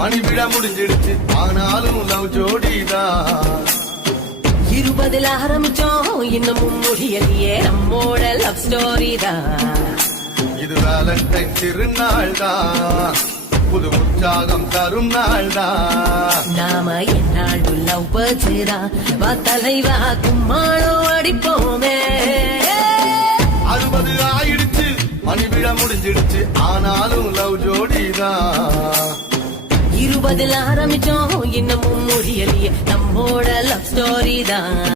மணி விழா முடிஞ்சிடுச்சு ஆனாலும் லவ் ஜோடிதான் 20 ஆரம்பிச்சோம் இன்னமும் முடியலையே நம்மோட லவ் ஸ்டோரி தான் இது வேலண்டைன் திருநாள் தான் புது உற்சாகம் தரும் நாள் தான் நாம என்னாடு லவ் பச்சுதான் வா தலைவா கும்மாளோ அடிப்போமே 60 ஆயிடுச்சு மணி விழா முடிஞ்சிடுச்சு ஆனாலும் லவ் ஜோடிதான் 20 ஆரம்பிச்சோம் இன்னமும் முடியலையே நம்மோட லவ் ஸ்டோரி தான்